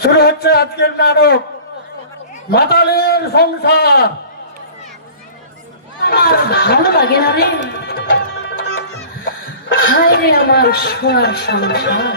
শুরু হচ্ছে আজকের নাটক। মাতালের সংসার। আমার সোনার সংসার।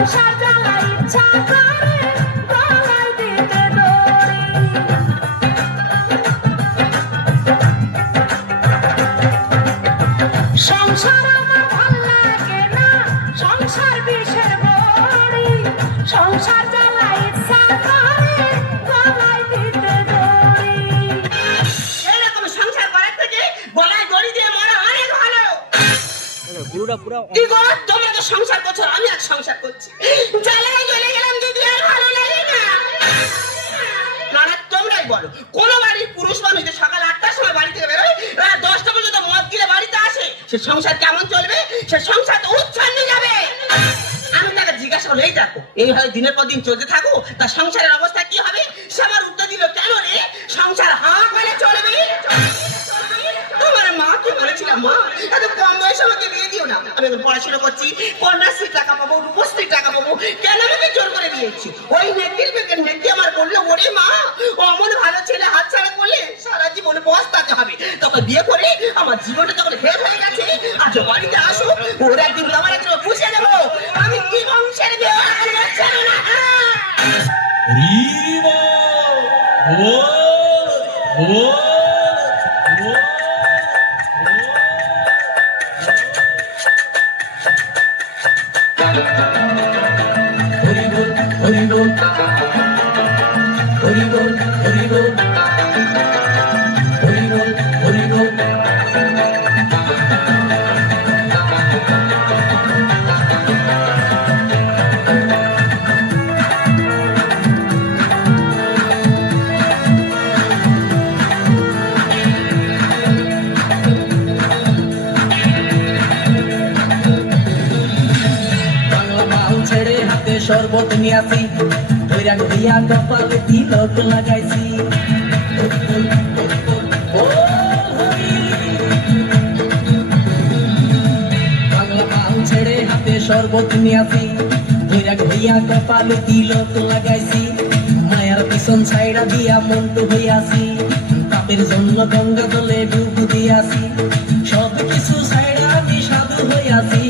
সংসার কোন বাড়ির পুরুষ মানুষ যে সকাল আটটার সময় বাড়ি থেকে বেরোয়, রাত দশটা পর্যন্ত মদ গিলে বাড়িতে আসে, সে সংসার কেমন চলবে? সে সংসার উচ্ছন্নে যাবে। আমি তাকে জিজ্ঞাসা করল এই দেখো, এইভাবে দিনের পর দিন চলতে থাকো, তা সংসারের অবস্থা কি হবে? সে আমার উত্তর দিল, কেন রে? সংসার হা করে চলবে। তোমার মা কি বলেছিলাম মা, এত কম বয়সে আমাকে বিয়ে দিও না। আমি পড়াশোনা করছি কন্যাশ্রী টাকা পাবো রূপশ্রী টাকা পাবো। কেন দিয়েছি ওই নেকির বেকের নেকি আমার বলল, ওরে মা, অমন ভালো ছেলে হাত ছাড়া করলে সারা জীবন পস্তাতে হবে। তখন বিয়ে করে আমার জীবনটা তখন হের হয়ে গেছে। আজ বাড়িতে আসো ওর একদিন শরবত নিয়ে আসি। বৈরাগ দিয়া কপালে তিলক লাগাইছি। শরবত নিয়ে আসি। বৈরাগ দিয়া কপালে তিলক লাগাইছি। মায়ার পিছন ছাইড়া দিয়া মন্টু হইয়াছি পাপের জন্য গঙ্গা জলে ডুব দিয়াছি সব কিছু ছাইড়া আমি সাধু হইয়াছি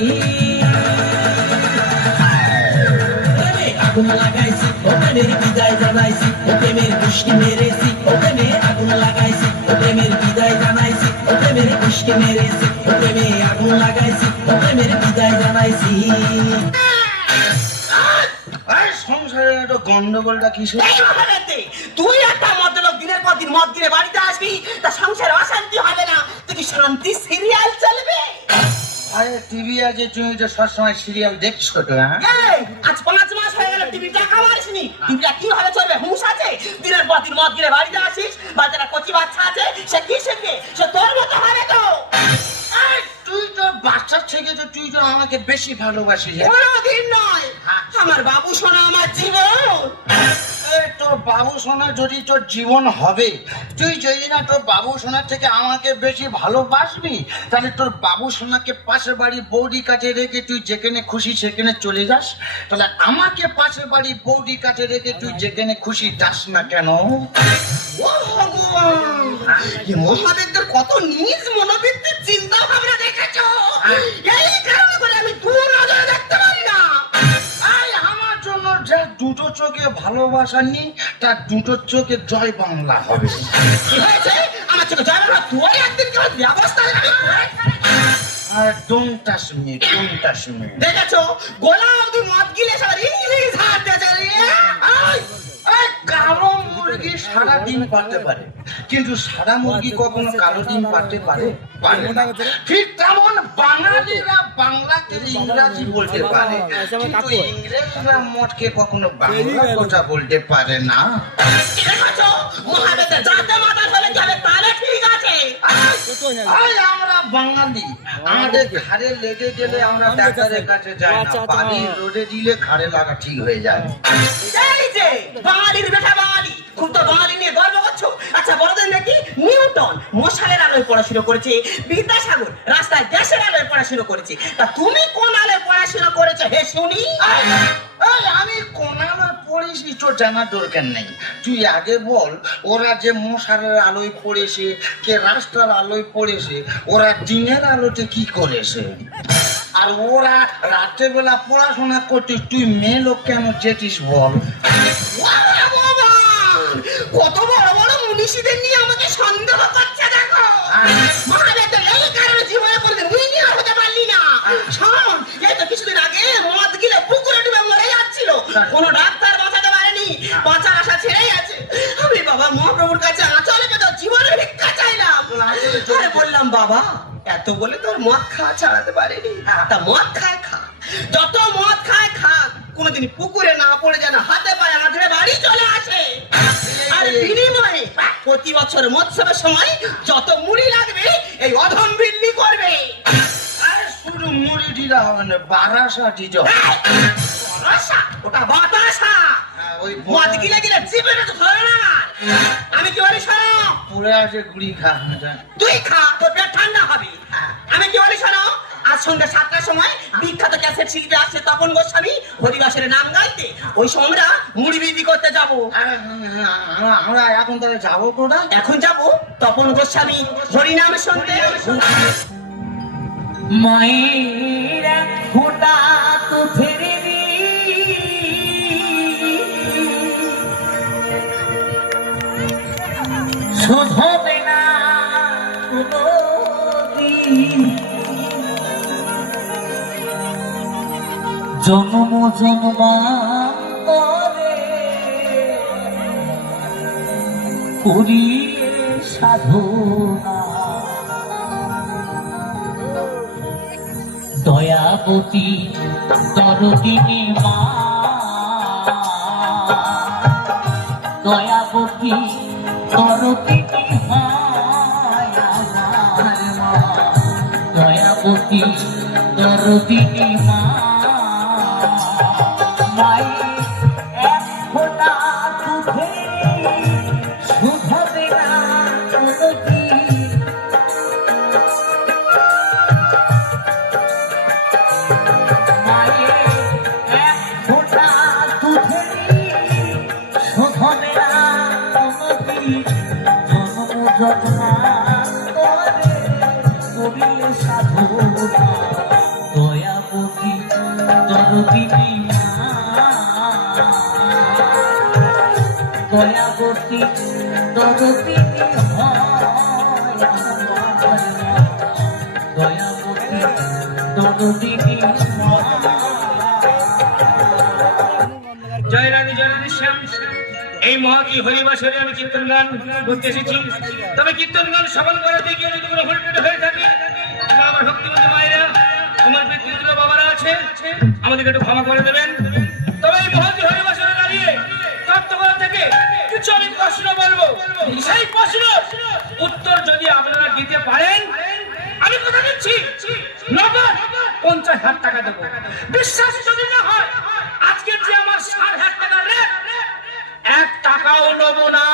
আগুন লাগাইছি ও প্রেমের বিদায় জানাইছি ও প্রেমের বৃষ্টি মেরেছি ও প্রেমে আগুন লাগাইছি ও প্রেমের বিদায় জানাইছি ও প্রেমের বৃষ্টি মেরেছি ও প্রেমে আগুন লাগাইছি ও প্রেমের বিদায় জানাইছি। সংসারের একটা গন্ডগোলটা কিসে তুই একটা মদ্যলোক দিনের পর দিন মদ দিনে বাড়িতে আসবি তা সংসারে অশান্তি হবে না তুই কি শান্তি সিরিয়াল চলবে? আরে টিভি তুমি তো সবসময় সিরিয়াল দেখছ তো হ্যাঁ আজ পাঁচ মাস গেল টিভি টাকা মারিসনি টিভিটা কীভাবে চলবে? হুঁশ আছে? দিনের পর দিন মদ গিলে বাড়িতে আসিস বাচ্চারা কচি বাচ্চা আছে সে কি শিখবে সে তোর মতো হবে তো। তুই তো বাচ্চার থেকে তো তুই তো আমাকে বেশি ভালোবাসিস। হ্যাঁ? কোনোদিন নয়। আমার বাবু শোনা আমার জীবন। তোর বাবু সোনা যদি তোর জীবন হবে তুই যদি না তোর বাবু সোনার থেকে আমাকে বেশি ভালোবাসবি তাহলে তোর বাবু সোনাকে পাশের বাড়ি বৌদি কাছে রেখে তুই যেখানে খুশি সেখানে চলে যাস। তাহলে আমাকে পাশের বাড়ি বৌদি কাছে রেখে তুই যেখানে খুশি যাস না কেন? মহাদেবদের কত নিজ মনোবৃত্তির চিন্তা ভাবনা দেখেছ চোখে ভালোবাসা নি তার দুটো চোখে জয় বাংলা হবে। সারাদিন করতে আমার চোখে যাবে না তুই একদিন কেমন ব্যবস্থা আর ডোমটা দেখেছ? গোলা অবধি মদ গিলে সব ইংলিশ হাত চালিয়ে এই কালো মুরগি সারাদিন ডিম পারে। কিন্তু সাদা মুরগি কখনো কালো ডিম পারতে পারে পারে না। ঠিক তেমন বাঙালিরা বাংলাকে ইংরাজি বলতে পারে। কিন্তু ইংরেজরা মঠকে কখনো বাংলা কথা বলতে পারে না। আমরা বাঙালি। আমাদের ঘাড়ে লেগে গেলে আমরা ডাক্তারের কাছে যাই আচ্ছা, না। আচ্ছা। বাড়ির রোডে দিলে ঘাড়ে লাগা ঠিক হয়ে যায়। বাঙালির বেটা বাঙালি। খুব তো বাঙালি নিয়ে গর্ব করছ? আচ্ছা বড়দের নাকি নিউটন। মশালের আলোয় পড়াশোনা করেছে বিদ্যাসাগর রাস্তায় গ্যাসের আলোয় পড়াশোনা করেছে। তা তুমি কোন আলোয় পড়াশোনা করেছ হে শুনি? আমি কোনালো পড়েছি তো জানার দরকার নেই। তুই আগে বল ওরা যে মশারের আলোয় পড়েছে কে রাস্তার আলোয় পড়েছে ওরা দিনের আলোতে কি করেছে? আর ওরা রাতের বেলা পড়াশোনা করতে তুই মেয়ে লোক কেন যেতিস বল! কত বড় বড় মনীষীদের নিয়ে আমাকে সন্দেহ করছে দেখো। মহাদেব এই কারণে জীবনে কোনদিন উইনিয়ার হতে পারলি না। শোন এই তো কিছুদিন আগে মদ গিলে পুকুরে ডুবে মরে যাচ্ছিল। কোন ডাক্তার বাঁচাতে পারেনি। বাঁচার আশা ছেড়ে গেছে। আমি বাবা মহাপ্রভুর কাছে আঁচলে পেতে জীবনে ভিক্ষা চাইলাম। আরে বললাম বাবা এত বলে তোর মদ খাওয়া ছাড়াতে পারেনি। তা মদ খায় খা। যত মদ খায় খা। কোনোদিন পুকুরে না পড়ে যেন হাতে পায়ে আঁচড়ে বাড়ি চলে আসে বছর মৎসবের সময় যত মুড়ি লাগবে এই অধম বিল্লি করবে। আরে শুধু মুড়ি দিলা হবে না বারাসা দিজ ওটা বাতাসা। হ্যাঁ, ওই মদ গিলে গিলে জীবনে তো ধরে না আমি কি বলি শোনো? পড়ে আছে গুড়ি খা তুই খা তোর পেট ঠান্ডা হবে। আমি কি বলি শোনো? সন্ধ্যা সাতটার সময় বিখ্যাত ক্যাসেট শিল্পী আসছে তপন গোস্বামী হরিবাসের নাম গাইতে। ওই সময় আমরা মুড়ি বিক্রি করতে যাব। আমরা- এখন তাহলে যাব কোথায় এখন যাব তপন গোস্বামী। হরিনাম শুনতে। মায়ের ফোটা ফোঁটা তো জন্ম জন্মান্তরে করিয়ে সাধনা। দয়াবতী দরদিনী মা। দয়াবতী আমার মা দয়াবতী দরদিনী মা। দয়াবতী মা। দয়াবতী মা। জয় রানী জয় রানী, শ্যাম এই মহাকি হরিবাসরে আমি কীর্তন গান করতে এসেছি তবে কীর্তন গান সফল করাতে গিয়ে যদি কোনো হয়ে সেই প্রশ্ন। উত্তর যদি আপনারা দিতে পারেন আমি কথা দিচ্ছি। নগদ পঞ্চাশ হাজার টাকা দেবো। বিশ্বাস যদি না হয় আজকের যে আমার ষাট হাজার টাকা রেট এক টাকাও নেব না।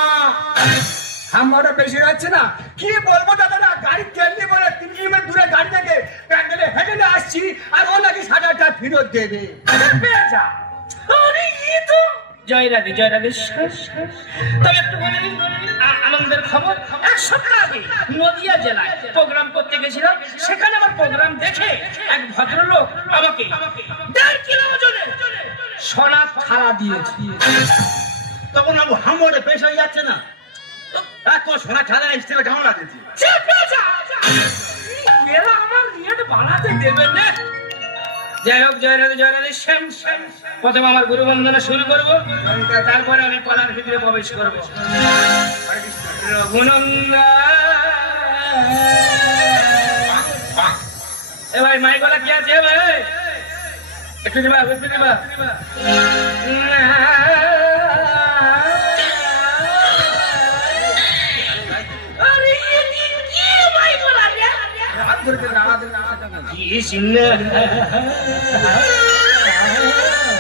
আমারও বেশি যাচ্ছে না? কি বলব দাদা না গাড়ি নিয়ে বলে? তিন কিলোমিটার দূরে গাড়ি থেকে প্যান্ডেলে হেঁটে নিয়ে আসছি আর ও নাকি সাত হাজার টাকা ফেরত দেবে। পেয়ে যা। আরে ইয়ে তো জয় রাধে জয় রাধে। তবে একটু বলে আনন্দের খবর এক সপ্তাহ আগে নদিয়া জেলায় প্রোগ্রাম করতে গেছিলাম। সেখানে আমার প্রোগ্রাম দেখে এক ভদ্রলোক আমাকে দেড় কিলো ওজনের সোনার থালা দিয়েছে। তখন আবু হামড়ে পেশ হয়ে যাচ্ছে না। এত সোনা ছাড়া স্টিলে কেমন লাগছে এরা আমার নিয়ে বানাতে দেবে না। যাই হোক জয় রাধে জয় রাধে শ্যাম শ্যাম। প্রথমে আমার গুরু বন্দনা শুরু করব তারপরে আমি পালার ভিতরে প্রবেশ করব। এ ভাই মাইকলা কি আছে ভাই? একটু দিবা একটু দিবা। কি কি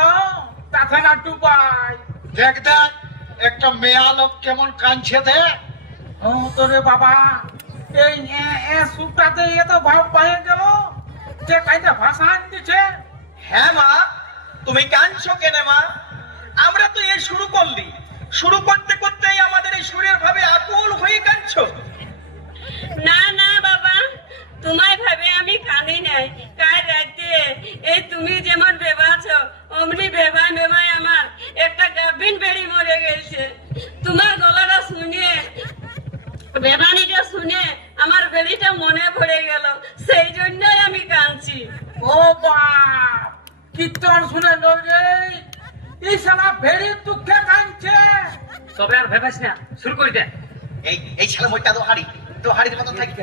না তাতে না টুপাই দেখ দেখ একটা মেয়া লোক কেমন কাঁদছে দেখ। ও তোরে বাবা এই এ এ সুপটাতে এত ভাব পায়ে গেল। যে কাইতে ভাষা দিচ্ছে হ্যাঁ মা তুমি কাঁদছো কেন মা? আমরা তো এই শুরু করলি। শুরু করতে করতেই আমাদের এই সুরের ভাবে আকুল হয়ে কাঁদছো। না না তোমায় ভাবে আমি কাঁদি নাই। কাল রাতে এই তুমি যেমন ভেবাছ অমনি ভেবায় ভেবায় আমার একটা গাভিন বেড়ি মরে গেছে। তোমার গলাটা শুনে বেবানিটা শুনে আমার বেড়িটা মনে পড়ে গেল। সেই জন্যই আমি কাঁদছি। ও বাপ কীর্তন শুনে রে এই শালা ভেড়ি দুঃখে কাঁদছে। তবে আর ভেবেস না শুরু করে দে। এই এই ছেলে মইটা তো হাড়ি তো হাড়ির মতন থাকি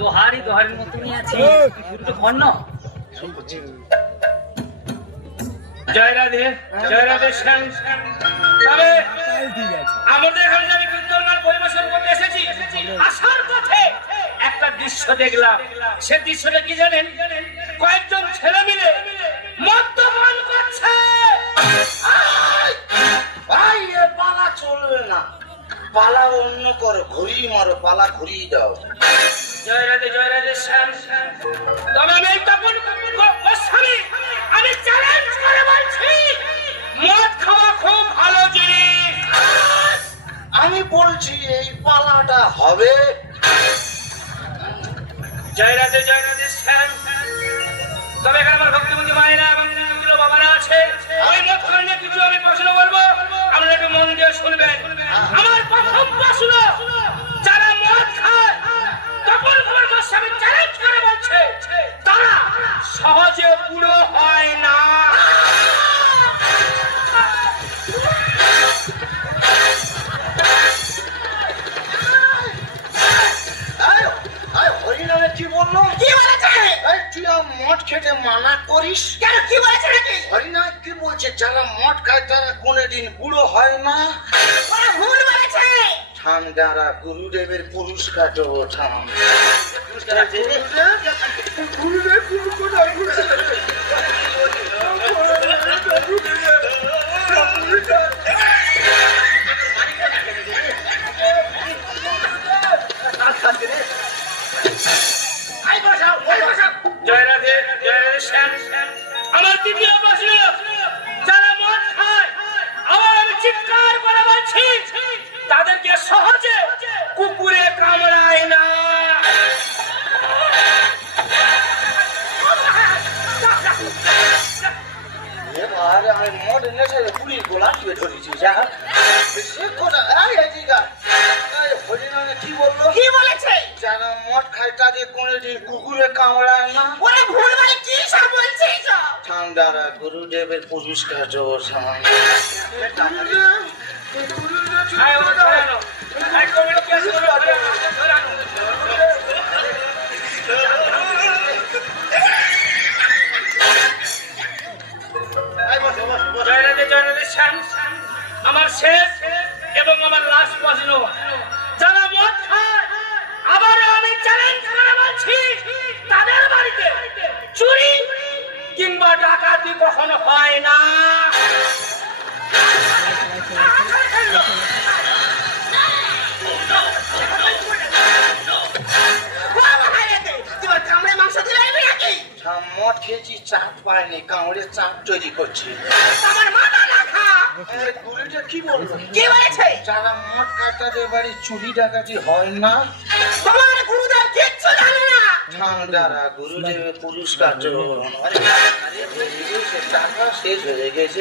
দোহারি দোহারির মতনই আছে। তো কর জয় রাধে জয় রাধে শ্যাম। তবে আমাদের এখানে আমি কীর্তন পরিবেশন করতে এসেছি আসার পথে একটা দৃশ্য দেখলাম। সে দৃশ্যটা কি জানেন? কয়েকজন ছেলে মিলে মদ্যপান করছে। ভাই এ পালা চলবে না। পালা অন্য করো ঘুরি মারো পালা ঘুরিয়ে দাও। জয় রাধে জয় রাধে শ্যাম। তবে আমি তপন গোস্বামী আমি চ্যালেঞ্জ করে বলছি মদ খাওয়া খুব ভালো জিনিস। আমি বলছি এই পালাটা হবে। জয় রাধে জয় রাধে শ্যাম। তবে এখানে আমার ভক্তিমতী মায়েরা এবং বাবারা আছে। ওই মত কিছু আমি প্রশ্ন বলব আপনারা একটু মন দিয়ে শুনবেন। আমার প্রথম প্রশ্ন গুরুদেবের পুরস্কার কাটো ঠাম খায় তাদের কোনোদিন কুকুরে কামড়ায় না? ওরা ভুল বলে কি সব বলছে এইসব? ঠান্ডারা গুরুদেবের পুরস্কার দেবো শ্যাম আমার শেষ এবং আমার লাস্ট প্রশ্ন। কিংবা ডাকাতি কখনো পায় না। আমার মাথা কি বলব বলেছে? যারা মদ কাটাতে বাড়ি চুরি ডাকাতি হয় না। তোমার কিচ্ছু জানে না দ্বারা গুরুদেবের পুরস্কার টাকা শেষ হয়ে গেছে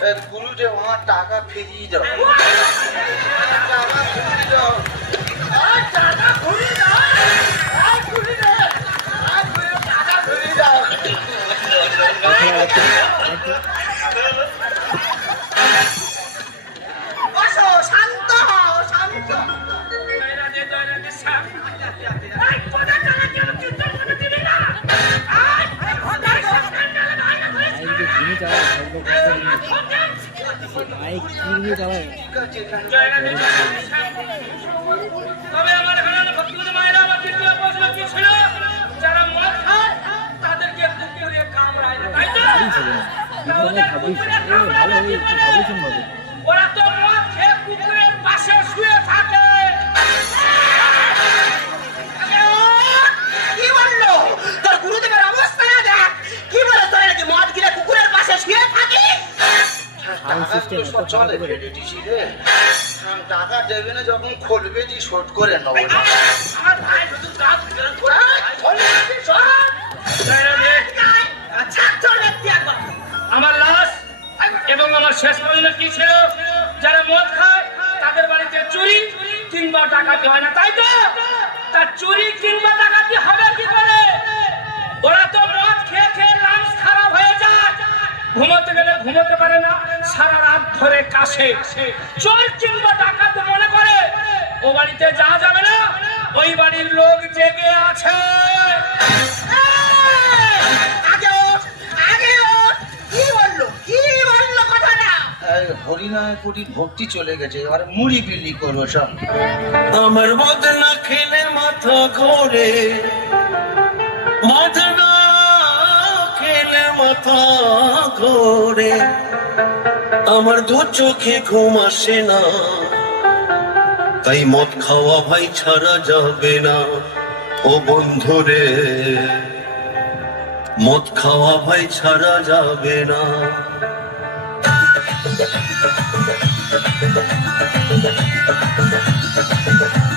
গুরুদেব আমার টাকা ফিরিয়ে দাও। টাকা ফিরিয়ে দাও। আর টাকা ফিরিয়ে দাও। ফিরিয়ে টাকা ফিরিয়ে দাও। জয়রাধে, শ্যাম। তবে আমার এখানে ভক্তিপতি মায়েরা আমার তৃতীয় প্রশ্ন কি ছিল? যারা মদ খায়, তাদেরকে কামড়ায় না, তাই তো? ওরা তো মদ খেয়ে পাশে শুয়ে টাকা চলে রে টাকা দেবে না যখন খুলবে শোধ করে নেব আমার ভাই শুধু আচ্ছা একবার। আমার লাশ এবং আমার শেষ পর্যন্ত কি ছিল? যারা মদ খায় তাদের বাড়িতে চুরি কিংবা ডাকাতি হয় না। তাই তো? তা চুরি কিংবা ডাকাতি হবে কি করে? ওরা তো মদ খেয়ে খেয়ে লাঞ্চ খারাপ হয়ে যায়। ঘুমোতে গেলে ঘুমোতে পারে না। সারা রাত ধরে কাশে চোর কিংবা ডাকাত মনে করে ও বাড়িতে যাওয়া যাবে না ওই বাড়ির লোক জেগে আছে। ভক্তি চলে গেছে এবার মুড়ি বিলি করব সব। আমার মদ না খেলে মাথা ঘোরে মদ না খেলে মাথা ঘোরে। আমার দু চোখে ঘুম আসে না। তাই মদ খাওয়া ভাই ছাড়া যাবে না। ও বন্ধু রে, মদ খাওয়া ভাই ছাড়া যাবে না। তুলসীর